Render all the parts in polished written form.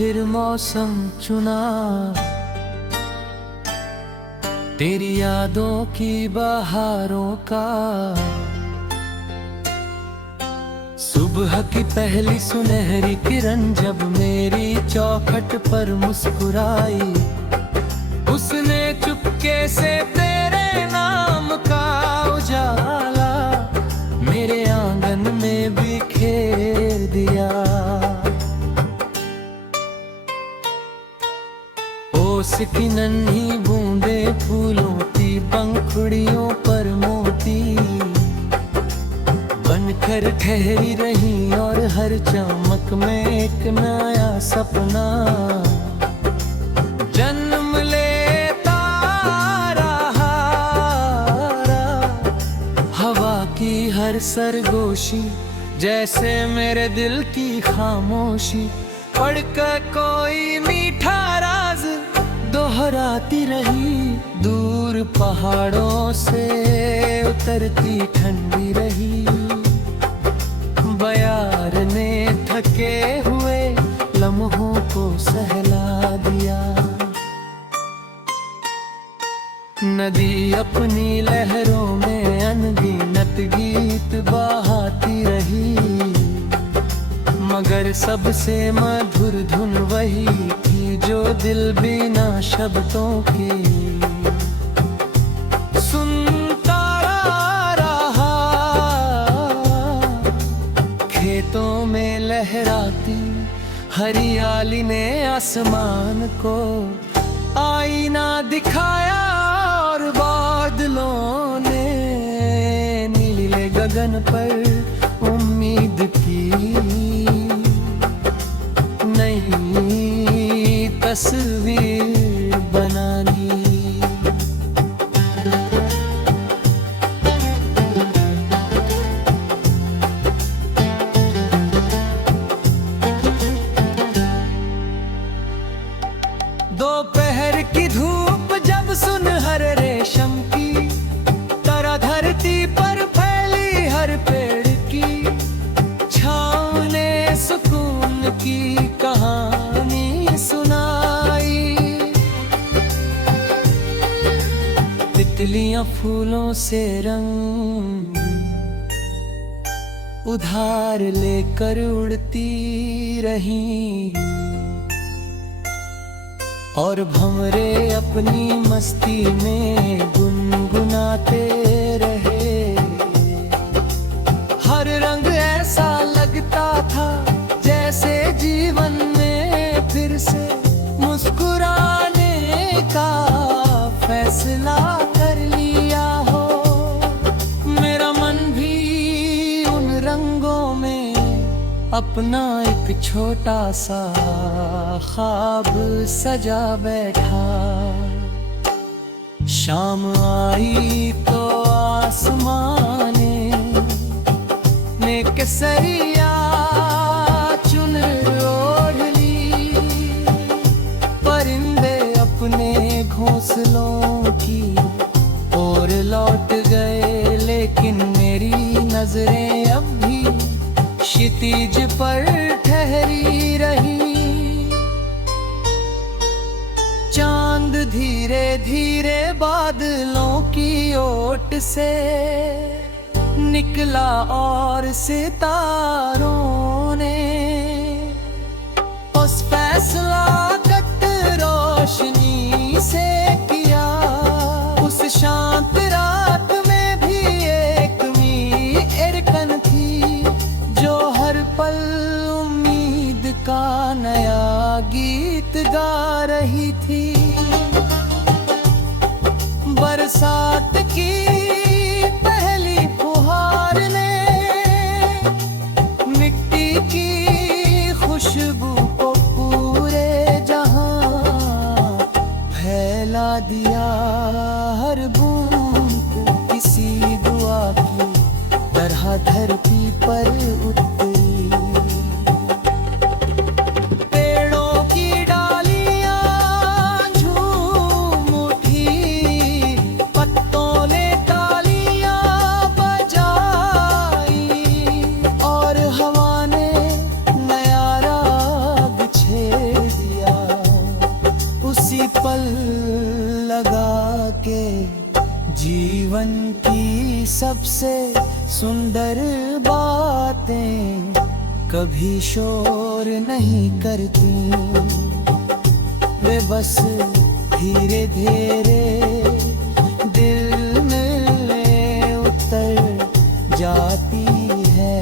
फिर मौसम चुना, तेरी यादों की बहारों का। सुबह की पहली सुनहरी किरण जब मेरी चौखट पर मुस्कुराई, उसने चुपके से तेरे नाम का उजाला मेरे आंगन में बिखेर दिया। ओस की नन्ही बूंदे फूलों की पंखुड़ियों पर मोती बनकर ठहरी रही, और हर चमक में एक नया सपना जन्म लेता रहा। हवा की हर सरगोशी जैसे मेरे दिल की खामोशी, पढ़कर कोई मीठा राज दोहराती रही। दूर पहाड़ों से उतरती ठंडी रही, बयार ने थके हुए लम्हों को सहला दिया। नदी अपनी लहरों में अनगिनत गीत बहाती रही, मगर सबसे मधुर धुन वही थी जो दिल बिना शब्दों के सुनता रहा। खेतों में लहराती हरियाली ने आसमान को आईना दिखाया, और बादलों ने नीले गगन पर उम्मीद की नई तस्वीर बना दी। दोपहर की धूप जब सुनहर रेशम की तरह धरती पर फैली, हर पेड़ की छाँव ने सुकून की कहानी सुनाई। तितलियां फूलों से रंग उधार लेकर उड़ती रहीं, और भंवरे अपनी मस्ती में गुनगुनाते रहे। हर रंग ऐसा लगता था जैसे जीवन में फिर से मुस्कुराने का फैसला कर लिया हो। मेरा मन भी उन रंगों में अपना एक छोटा सा ख्वाब सजा बैठा। शाम आई तो आसमाने ने केसरिया चुन ओढ़ ली, परिंदे अपने घोंसलों की ओर लौट गए, लेकिन मेरी नजरें अब भी क्षितिज पर ठहरी रही। चांद धीरे धीरे बादलों की ओट से निकला, और सितारों ने उस फैसला कट रोशनी से किया। उस शांत रात में भी एक मीरकन थी जो हर पल उम्मीद का नया गीत गा रही थी। बरसात की पहली फुहार ने मिट्टी की खुशबू को पूरे जहां फैला दिया। हर बूंद किसी दुआ की तरह धरती पर उतरी। पेड़ों की डालियां झूम उठी, पत्तों ने के जीवन की सबसे सुंदर बातें कभी शोर नहीं करती, वे बस धीरे धीरे दिल में उतर जाती है।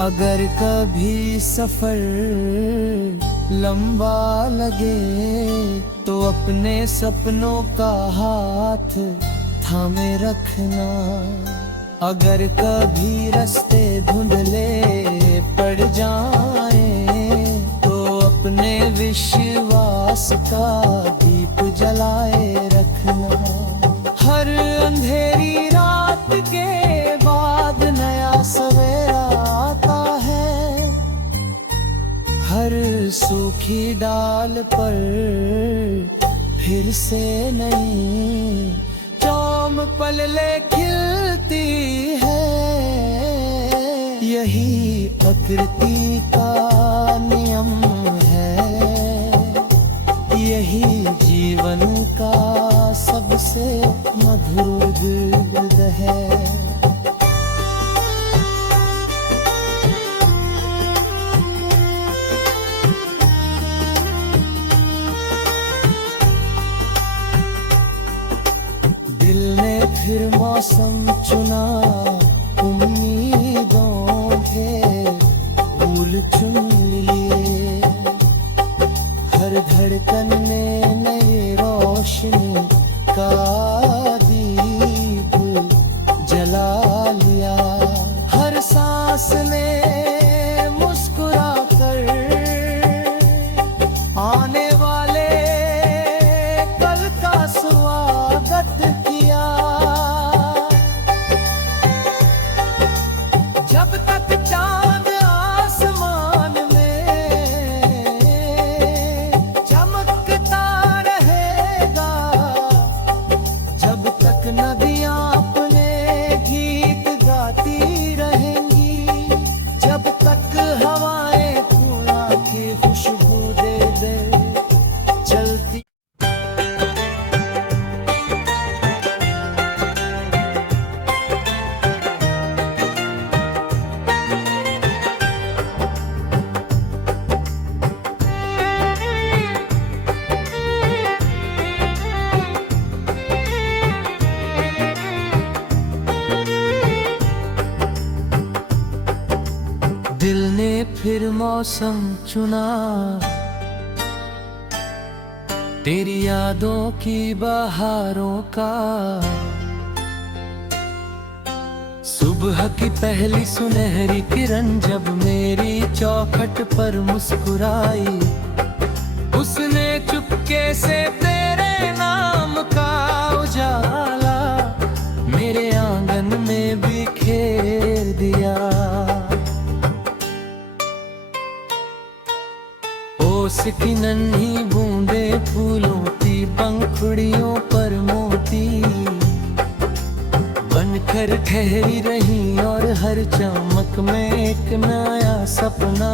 अगर कभी सफर लंबा लगे तो अपने सपनों का हाथ थामे रखना। अगर कभी रास्ते धुंधले पड़ जाएं तो अपने विश्वास का दीप जलाए रखना। हर अंधेरी रात के बाद नया सवेरा आता है, हर सूखी डाल पर फिर से नई चोम पलले खिलती है। यही प्रकृति का नियम है, यही जीवन का सबसे मधुर गीत है। दिल ने फिर मौसम चुना, उम्मीदों के फूल चुन लिए। हर धड़कन ने नई रोशनी का दीप जला लिया। हर सांस ने मुस्कुरा कर आने वाले कल का स्वागत किया। जब तक चांद आसमान में चमकता रहेगा, जब तक नदियां अपने गीत गाती रहेंगी, जब तक हवाएं फूलों की खुशबू दे दे चलती। दिल ने फिर मौसम चुना, तेरी यादों की बहारों का। सुबह की पहली सुनहरी किरण जब मेरी चौखट पर मुस्कुराई, उसने चुपके से तेरे नाम का उजाला मेरे आंगन में बिखेर दिया। ओस की नन्ही बूंदे फूलों की पंखुड़ियों पर मोती बनकर ठहरी रही, और हर चमक में एक नया सपना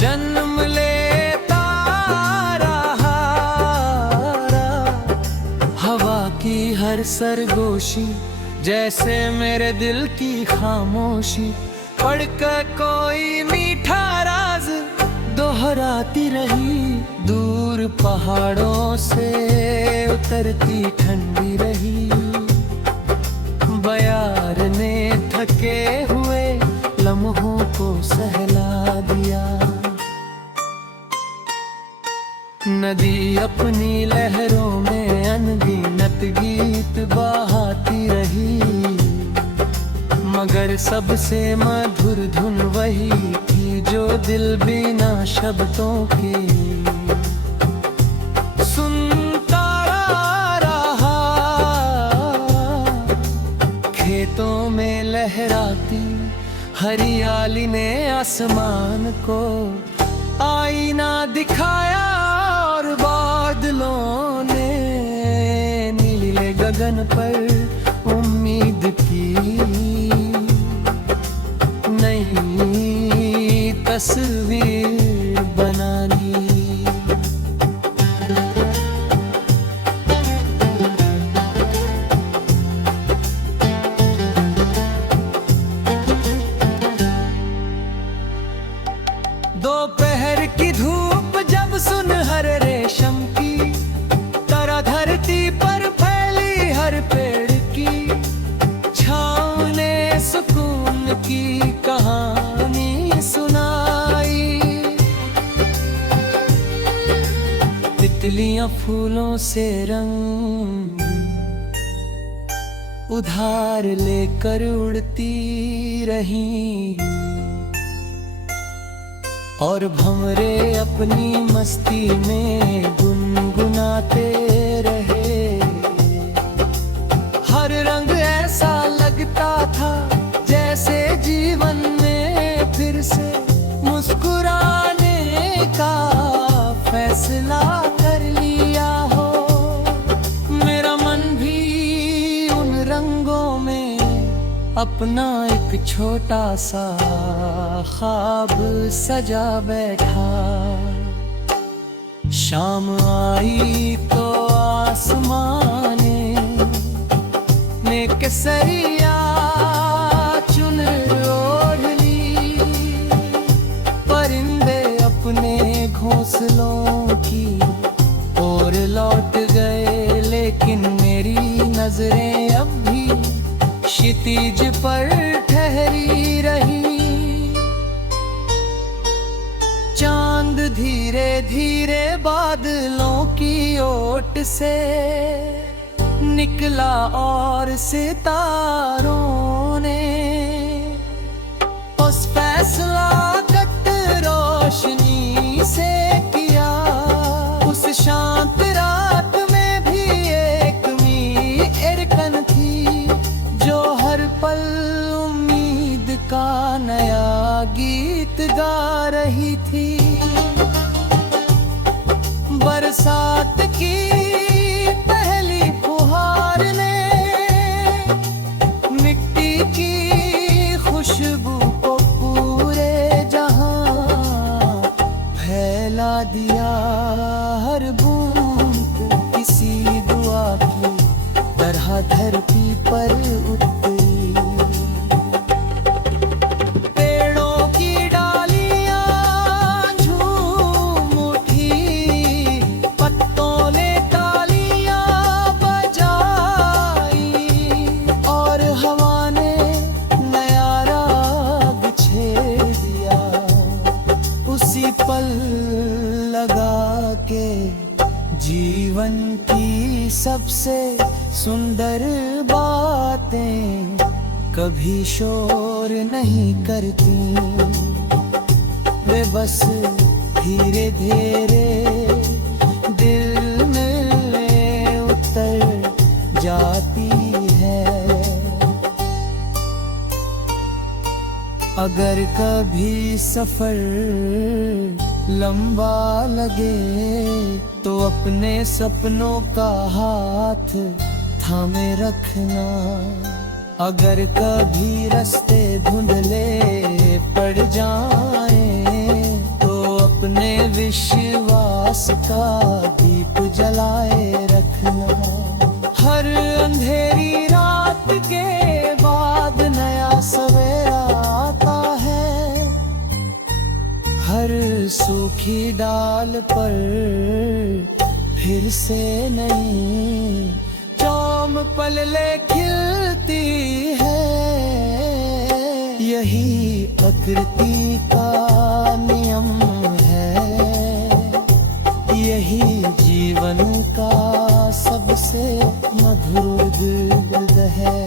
जन्म लेता रहा। हवा की हर सरगोशी जैसे मेरे दिल की खामोशी, पढ़कर कोई मीठा राज दोहराती रही। दूर पहाड़ों से उतरती ठंडी रही, बयार ने थके हुए लम्हों को सहला दिया। नदी अपनी लहरों में अनगिनत गीत बहाती रही, मगर सबसे मधुर धुन वही थी जो दिल बिना शब्दों के सुनता रहा। खेतों में लहराती हरियाली ने आसमान को आईना दिखाया, और बादलों ने नीले गगन पर उम्मीद की नई तस्वीर बना दी। तितलियां फूलों से रंग उधार लेकर उड़ती रही, और भंवरे अपनी मस्ती में गुनगुनाते रहे। हर रंग ऐसा लगता था जैसे जीवन में फिर से मुस्कुराने का फैसला कर लिया हो। मेरा मन भी उन रंगों में अपना एक छोटा सा ख्वाब सजा बैठा। शाम आई तो आसमाने ने केसरिया चुन ओढ़ ली। परिंदे अपने घोंसलों की ओर लौट गए, लेकिन मेरी नजरें अब भी क्षितिज पर ठहरी रही। चांद धीरे धीरे बादलों की ओट से निकला और सितारों ने उस फैसला कट रोशनी से किया। उस शांत रात में भी एक मीरकन थी जो हर पल उम्मीद का नया गीत गा रही थी। बरसात की पहली फुहार ने मिट्टी की खुशबू को पूरे जहां फैला दिया। हर बूंद किसी दुआ की तरह धरती पर उतरी। पेड़ों की डालियां झूम उठी, पत्तों ने तालियां बजाई, और हवा ने नया राग छेड़ दिया। उसी पल लगा के जीवन की सबसे सुंदर बातें कभी शोर नहीं करती। वे बस धीरे धीरे दिल में उतर जाती है। अगर कभी सफर लंबा लगे तो अपने सपनों का हाथ थामे रखना। अगर कभी रास्ते धुंधले पड़ जाएं तो अपने विश्वास का दीप जलाए रखना। हर अंधेरी रात के बाद नया सवेरा आता है। हर सूखी डाल पर फिर से नई चोम पलले खिलती है। यही प्रकृति का नियम है, यही जीवन का सबसे मधुर गीत है।